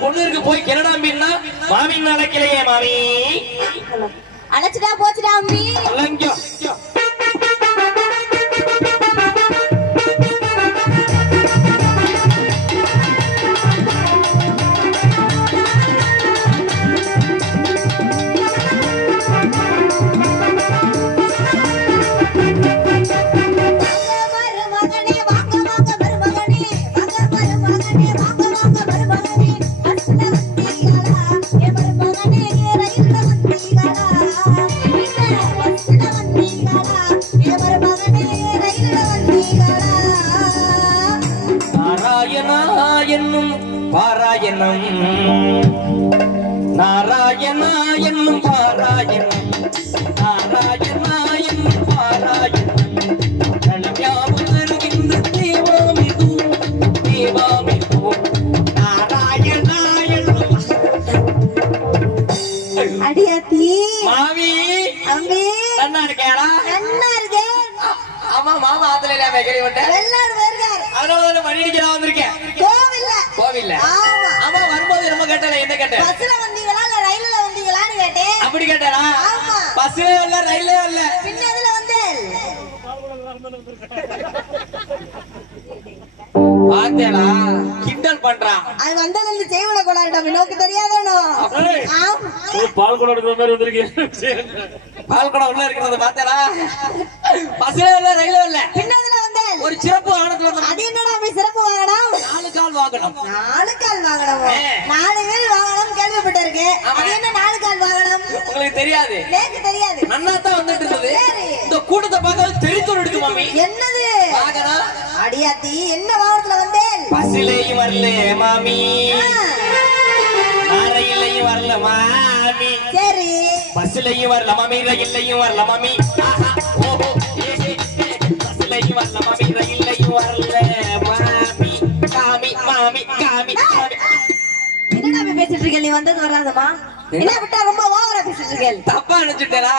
இருக்கு போய் கெனடா மீன்னா மாமின்னு அழைக்கலையே மாமி. அழைச்சிட்டா போச்சுடா அம்பி பஸ்ல இல்ல ரயிலே இல்ல. பின்ன எதுல வந்தேன் பாத்தேடா கிண்டல் பண்றான். அது வந்ததுல இருந்து செய்வன கொண்டாடிட்டோம் நோக்கு தெரியாதானோ. பால் கூட எடுக்கிற மாதிரி வந்திருக்கேன் பால் கூட உள்ள இருக்கிறது பாத்தேடா பஸ்ல இல்ல ரயிலே இல்ல. பின்ன எதுல வந்தேன் ஒரு சிறப்பு ஆனத்துல வந்து அது என்னடா போய் சிறப்பு வாங்கணும் நாலு கால் வாங்கணும் நாலு கால் வாங்கணும் ஏ. நாலு பேர் வாங்கணும் கேள்விப்பட்டிருக்கேன். அது என்ன உங்களுக்கு தெரியாது. எனக்கு தெரியாது. நன்னா தான் வந்துட்டு இருந்தது. இந்த கூட்டத்தை பார்க்க தெரித்தோடு எடுக்கு மாமி. என்னது? வாங்கடா அடியாத்தி என்ன வாகனத்துல வந்தேன்? பஸ்லயும் வரல மாமி. ரயிலையும் வரல மாமி. சரி. பஸ்லயும் வரல மாமி. ரயில்லையும் வரல மாமி. ஓஹோ. பஸ்லயும் வரல மாமி. ரயில்லையும் வரல மாமி. காமி மாமி காமி போய் பேசிட்டு இருக்க? நீ வந்தது வராதமா என்ன விட்டா ரொம்ப ஓவரா தப்பா நினைச்சுட்டேரா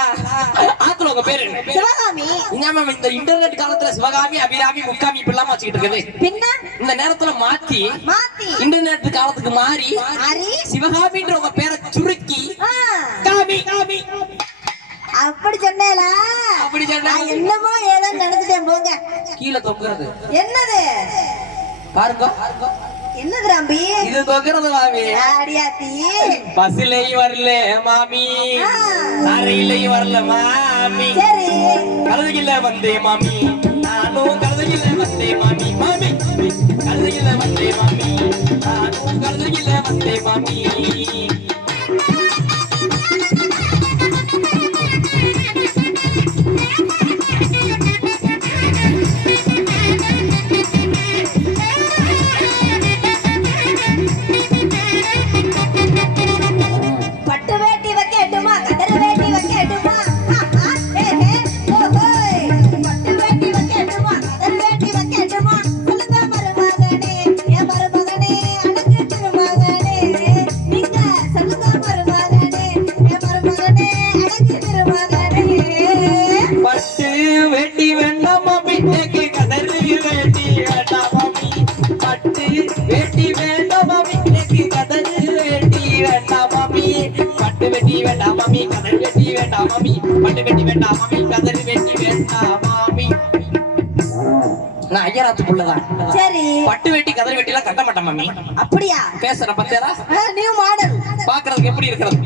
ஆத்துல உங்க பேரு சிவகாமி. இந்த இன்டர்நெட் காலத்துல சிவகாமி அபிராமி முக்காமி வச்சுக்கிட்டு இருக்குது. பின்ன? இந்த நேரத்துல மாத்தி மாத்தி. இன்டர்நெட் காலத்துக்கு மாறி சிவகாமின்ற உங்க பேரை சுருக்கி காமி காமி. அப்படி சொன்னேலா. அப்படி சொன்னா என்னமோ ஏதோ நினைச்சிட்டேன் போங்க. கீழே தொங்குறது. என்னது? பாருங்க. என்னது ரம்பி இது தொங்குறது மாமி? அடியாத்தி பஸ்லயும் வரல மாமி. அறையிலையும் வரல மாமி. சரி. கழுதையில வந்தே மாமி. நானும் கழுதையில வந்தே மாமி மாமி கழுதையில வந்தே மாமி. நானும் கழுதையில வந்தே மாமி. புள்ளதான் சரி. பட்டு வேட்டி கதறி வேட்டி எல்லாம் கட்ட மாட்டேன் மாமி. அப்படியா? பேசுற பத்தியாரா நியூ மாடல் பாக்குறதுக்கு எப்படி இருக்கிறது?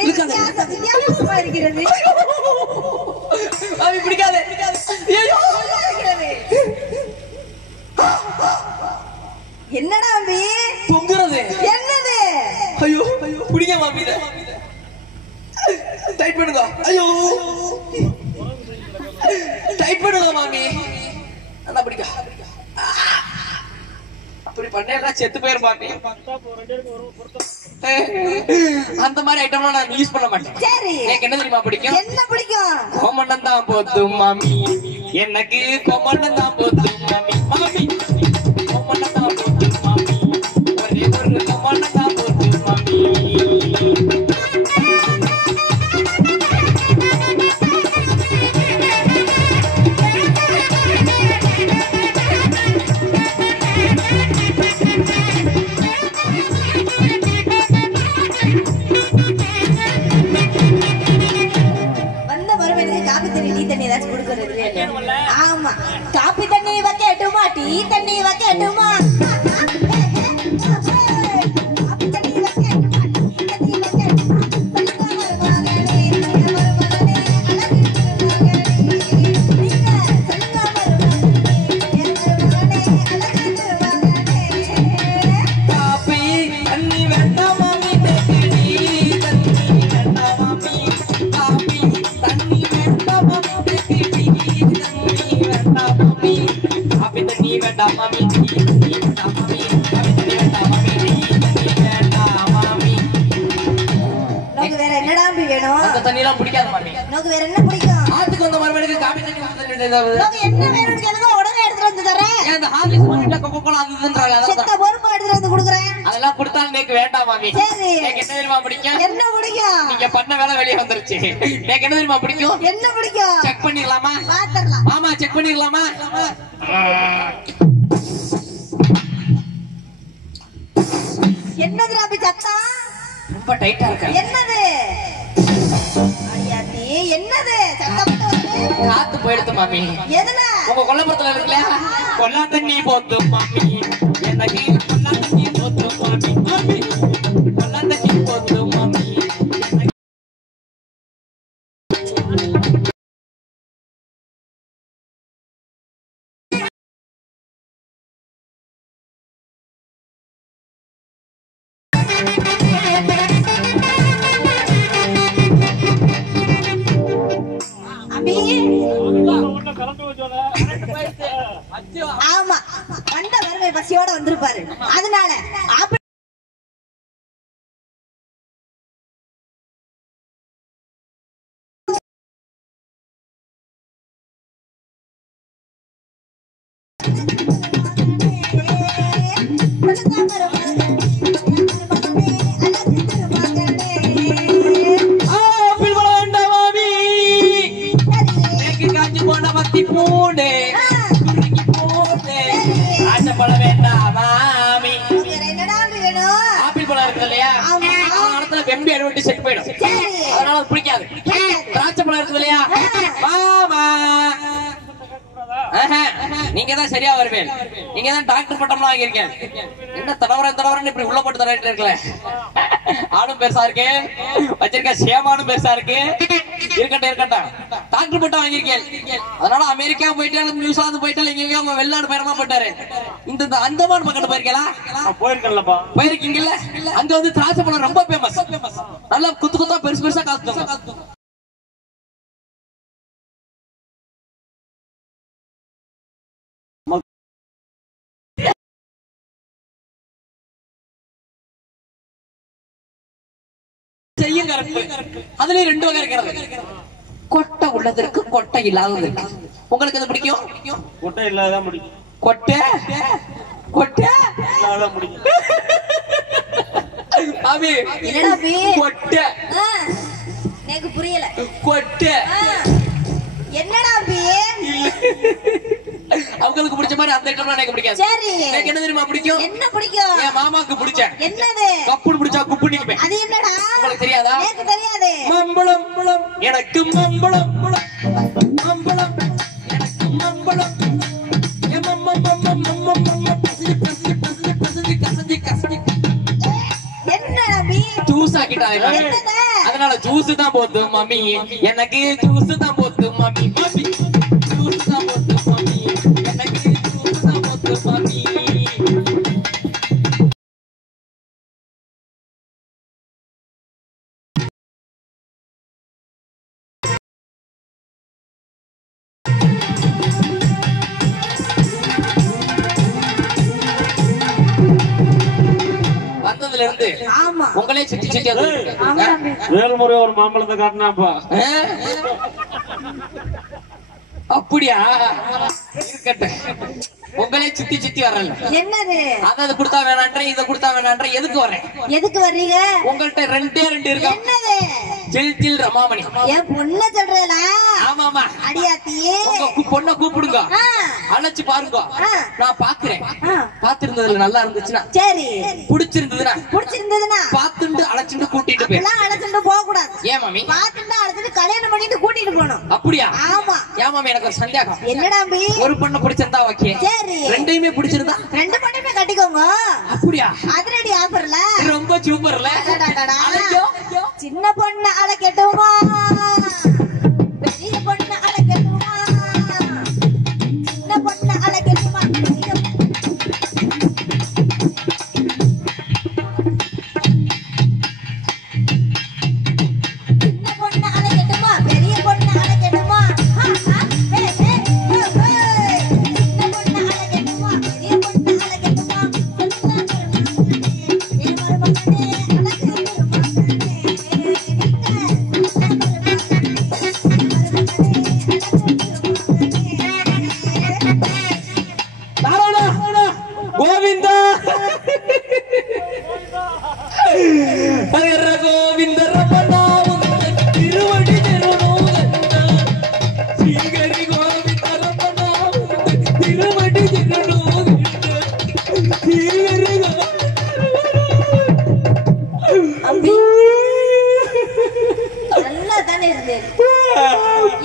இருக்கிறது? மாமி பிடிக்காது. என்னடா அம்பி தொங்குறது. என்னது? ஐயோ பிடிக்க மாமி. டைட் பண்ணுங்க. ஐயோ! பண்ணுங்க மாமி. நல்லா பிடிக்க அப்படி பண்ணா செத்து போயிரும் மாமி. அந்த மாதிரி ஐட்டம்லாம் நான் யூஸ் பண்ண மாட்டேன். சரி. எனக்கு என்ன தெரியுமா பிடிக்கும்? என்ன பிடிக்கும்? கோமண்டம் தான் போதும் மாமி. எனக்கு கோமண்டம் தான் போதும் மாமி. மாமி. உனக்கு வேற என்ன பிடிக்கும்? ஆத்துக்கு வந்த மறுபடியும் காபி தண்ணி ஏதாவது உனக்கு என்ன வேணும்னு கேளுங்க உடனே எடுத்துட்டு வந்து தரேன். இந்த ஹார்லிக்ஸ் மாமிட்ட கொக்கோ கோலா அது இதுன்றாங்க அதான் செத்த பொறுப்பா எடுத்துட்டு வந்து கொடுக்குறேன். அதெல்லாம் கொடுத்தாலும் எனக்கு வேண்டாம் மாமி. சரி. எனக்கு என்ன தெரியுமா பிடிக்கும்? என்ன பிடிக்கும்? நீங்க பண்ண வேலை வெளியே வந்துருச்சு. எனக்கு என்ன தெரியுமா பிடிக்கும்? என்ன பிடிக்கும்? செக் பண்ணிடலாமா? பாத்திரலாம். மாமா செக் பண்ணிடலாமா? என்னது அப்படி சத்தம்? ரொம்ப டைட்டா இருக்கு? என்னது? என்னது? காத்து போயிடுது மாமி. எதுல? உங்க கொல்லப்புறத்துல இருக்குல்ல? கொல்லா தண்ணி போத்து மாமி. எனக்கு ஆமா. வந்த வறுமை பசியோட வந்திருப்பாரு. அதனால போன வெம்பி அறுவட்டி செட்டு போயிடும். அதனால அது பிடிக்காது. திராட்சை பழம் இருக்குது இல்லையா? மாமா நீங்க தான் சரியா வருவேன் நீங்க தான் டாக்டர் பட்டம்லாம் வாங்கியிருக்கேன் என்ன தடவர தடவரன்னு இப்படி உள்ள போட்டு தடவிட்டு இருக்கல. ஆளும் பெருசா இருக்கு. வச்சிருக்க சேமானும் பெருசா இருக்கு. இருக்கட்டும் இருக்கட்டும். டாக்டர் பட்டம் வாங்கியிருக்கேன். அதனால அமெரிக்கா போயிட்டாலும் நியூசிலாந்து போயிட்டாலும் எங்கேயோ அவங்க வெளிநாடு பயணமா போயிட்டாரு. இந்த இந்த அந்தமான் பக்கத்து போயிருக்கலா நான் போயிருக்கேன்லப்பா. போயிருக்கீங்கல்ல? அங்க வந்து திராட்சை பழம் ரொம்ப ஃபேமஸ் நல்லா குத்து குத்தா பெருசு பெருசா காத்துக்கும் செய்யும் கருப்பு. அதுலயும் ரெண்டு வகை இருக்கிறது. கொட்டை உள்ளதற்கு கொட்டை இல்லாதது. உங்களுக்கு அது பிடிக்கும்? கொட்டை இல்லாதான் முடியும் கொட்டை? கொட்டை? இல்லாதான் முடியும் அபி? கொட்டை. எனக்கு புரியல. கொட்டை. என்னடா அபி அவங்களுக்கு பிடிச்ச மாதிரி அந்த ஐட்டம் எனக்கு பிடிக்காது. சரி. எனக்கு என்ன தெரியுமா பிடிக்கும்? என்ன பிடிக்கும்? என் மாமாக்கு பிடிச்ச என்னது? கப்புன்னு பிடிச்சா குப்பு நிப்பேன் அது என்னடா? உங்களுக்கு தெரியாதா? எனக்கு தெரியாது. மம்பளம். எனக்கு மம்பளம். மம்பளம். எனக்கு மம்பளம் அதனால ஜூஸ் தான் போத்து மம்மி. எனக்கு ஜூஸ் தான் போத்து மம்மி. மம்மி. வந்ததுல இருந்து உங்களே சுத்தி சுத்தி வேலுமுறை ஒரு மாம்பழத்தை காட்டினாப்பா அப்படியா? இருக்கட்டும். உங்களே சுத்தி சுத்தி வரல என்னது? அத கொடுத்தா வேணான்ற இத கொடுத்தா வேணான்ற எதுக்கு வரேன் எதுக்கு வர்றீங்க? உங்கள்ட்ட ரெண்டே ரெண்டு இருக்கா? என்னது? ஜில் ஜில் ரமாமணி. என் பொண்ண சொல்றேனா? ஆமாமா அடியாத்தியே. உங்க பொண்ணை கூப்பிடுங்க. அழைச்சு பாருங்க. நான் பாக்குறேன் பாத்திருந்ததுல நல்லா இருந்துச்சுன்னா. சரி. பிடிச்சிருந்ததுன்னா. பிடிச்சிருந்ததுன்னா. பாத்துட்டு அழைச்சிட்டு கூட்டிட்டு போய். அழைச்சிட்டு போக கூடாது ஏன் மாமி? பாத்துட்டு அழைச்சிட்டு கல்யாணம் பண்ணிட்டு கூட்டிட்டு போகணும். அப்படியா? ஆமா. ஏன் மாமி எனக்கு ஒரு சந்தேகம். என்னடா ஒரு பொண்ணை பிடிச்சிருந்தா ஓகே. சரி. ரெண்டையுமே பிடிச்சிருந்தா? ரெண்டு பொண்ணுமே கட்டிக்கோங்க. அப்படியா? அதிரடி ஆஃபர்ல ரொம்ப சூப்பர்ல சின்ன பொண்ணு அழைக்கட்டுமா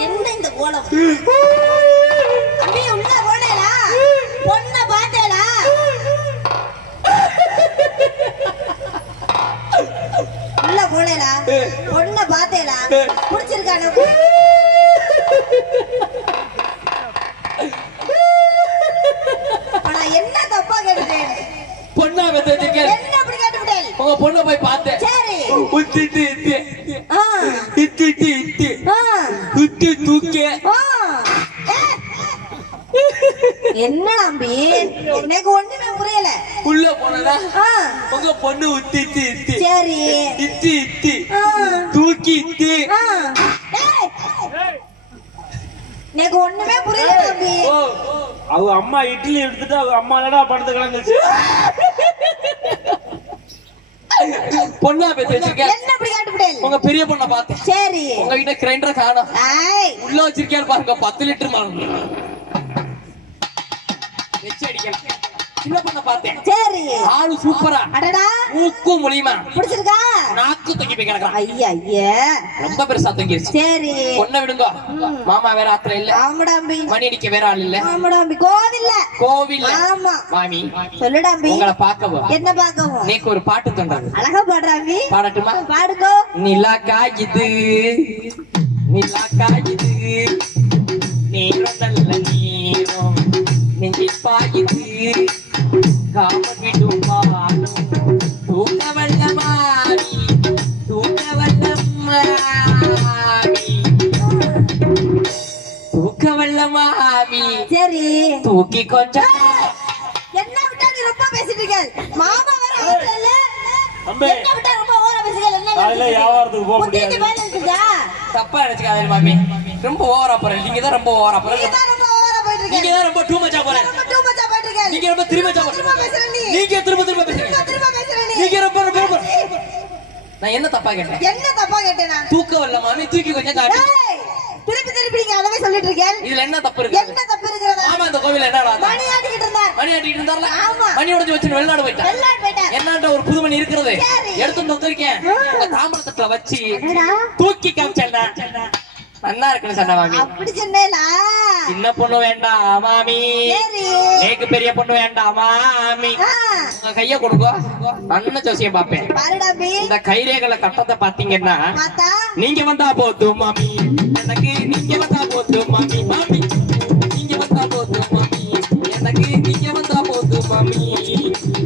என்ன இந்த கோலம்? அம்பி உள்ள போனேலா பொண்ண பார்த்தேலா உள்ள போனேலா பொண்ண பார்த்தேலா புடிச்சிருக்கானு ஆனா என்ன தப்பா கேட்டுட்டேன் பொண்ணா பெற்றிருக்கேன் என்ன அப்படி கேட்டுவிட்டேன்? உங்க பொண்ணை போய் பார்த்தேன். சரி. உத்திட்டு இட்டு. இட்டு. ஆ. உத்து தூக்கே. என்ன அம்பி எனக்கு ஒண்ணுமே புரியல. உள்ள போனதா? உங்க பொண்ணு உத்திட்டு இட்டு. சரி. இட்டு ஆ, தூக்கி. ஏய். எனக்கு ஒண்ணுமே புரியல தம்பி. ஓ அவங்க அம்மா இட்லி எடுத்துட்டு அவங்க அம்மா என்னடா படுத்து கிடந்துச்சு? பொண்ணா பெற்று வச்சிருக்கேன் என்ன அப்படி கேட்டுவிட்டேன் உங்க பெரிய பொண்ணை பார்த்தேன். சரி. உங்ககிட்ட கிரைண்டர் காணும் உள்ள வச்சிருக்கேன் பாருங்க பத்து லிட்டர் மாறுங்க வச்சு அடிக்கலாம். சின்ன பொண்ணை பார்த்தேன். சரி. ஆளு சூப்பரா. அடடா. மூக்கும் மூலியமா. பிடிச்சிருக்கா? நாக்கு தொங்கி போய் கிடக்குறான். ஐயா ஐயா ரொம்ப பெருசா தொங்கிருச்சு. சரி. பொண்ணை விடுங்க. மாமா வேற ஆத்துல இல்ல. ஆமாடா அம்பி மணி அடிக்க வேற ஆள் இல்ல. ஆமாடா அம்பி கோவில்ல. கோவில் ஆமா. மாமி. சொல்லுடா அம்பி உங்களை பார்க்கவும். என்ன பார்க்கவும்? நேக்கு ஒரு பாட்டு தொண்டாங்க அழகா பாடுறா அம்பி பாடட்டுமா? பாடுக்கோ நிலா காயுது நிலா காயுது நீரம் நல்ல நீரம் நெஞ்சில் தூக்கி கொஞ்சம் என்ன விட்டா நீ ரொம்ப பேசிட்டு இருக்க? மாமா வேற வீட்டுல இல்ல தம்பி. என்ன விட்டா ரொம்ப ஓர பேசுக என்ன காலையில வியாபாரத்துக்கு போக முட்டிட்டு முடியாது. மேல இருக்குதா தப்பா நினைச்சுக்காதே மாமி. ரொம்ப ஓவரா போறேன் நீங்க தான் ரொம்ப ஓவரா நீ போறீங்க தான் ரொம்ப ஓவரா போயிட்டு நீங்க இருக்க தான் ரொம்ப டூ மச்சா போறேன் ரொம்ப டூ மச்சா போயிட்டு இருக்க நீங்க ரொம்ப திரும்ப திரும்ப பேசுற நீ. நீங்க திரும்ப திரும்ப திரும்ப பேசுறீங்க திரும்ப பேசுற நீ. நீங்க ரொம்ப ரொம்ப ரொம்ப நான் என்ன தப்பா கேட்டேன்? என்ன தப்பா கேட்டேனா தூக்க வரல மாமி. தூக்கி கொஞ்சம் காட்டு. திருப்பி திருப்பி நீங்க சொல்லிட்டு இருக்கேன் இதுல என்ன தப்பு இருக்கு? என்ன மாமா இந்த கோவில் என்ன? மணி ஆட்டிக்கிட்டு இருந்தார். மணி ஆட்டிட்டு இருந்தார்ல? ஆமா. மணி உடைஞ்சு வச்சு வெளிநாடு போயிட்டா? வெளிநாடு போயிட்டார் என்னன்ற ஒரு புது மணி இருக்கிறது. எடுத்து வந்து வந்திருக்கேன். உங்க தாமரத்தட்டுல வச்சு தூக்கி காமிச்சேன்னா நல்லா இருக்குன்னு சொன்ன மாமி. அப்படி சொன்னேலா? சின்ன பொண்ணு வேண்டாம் மாமி. நேக்கு பெரிய பொண்ணு வேண்டாம் மாமி. உங்க கைய கொடுங்க அண்ணன் ஜோசியம் பாப்பேன் இந்த கைரேகல கட்டத்தை பாத்தீங்கன்னா நீங்க வந்தா போதும் மாமி. எனக்கு நீங்க வந்தா போதும் மாமி. மாமி. நீங்க வந்தா போதும் மாமி எனக்கு